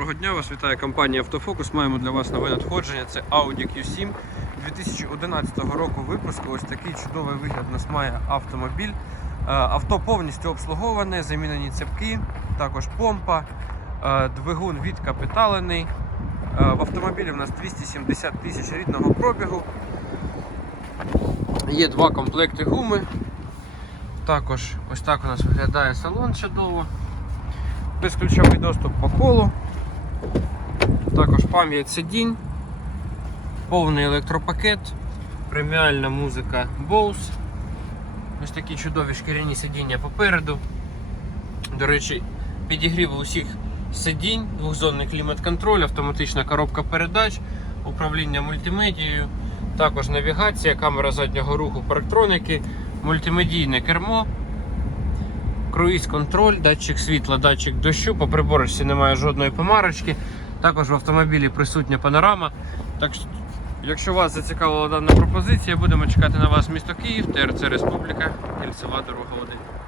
Доброго дня, вас вітає компанія Автофокус. Маємо для вас нове надходження. Це Audi Q7 2011 року випуску. Ось такий чудовий вигляд у нас має автомобіль. Е, Авто повністю обслуговане, замінені цепки, також помпа, е, двигун відкапіталений. Е, В автомобілі у нас 270 тисяч рідного пробігу. Є два комплекти гуми. Також ось так у нас виглядає салон чудово. Безключовий доступ по колу. Також пам'ять сидінь, повний електропакет, преміальна музика Bose. Ось такі чудові шкіряні сидіння попереду. До речі, підігрів усіх сидінь, двохзонний клімат-контроль, автоматична коробка передач, управління мультимедією, також навігація, камера заднього руху, парктроники, мультимедійне кермо. Круїз-контроль, датчик світла, датчик дощу, по приборочці немає жодної помарочки. Також в автомобілі присутня панорама. Так що, якщо вас зацікавила дана пропозиція, будемо чекати на вас місто Київ, ТРЦ Республіка, Кільцева дорога 1.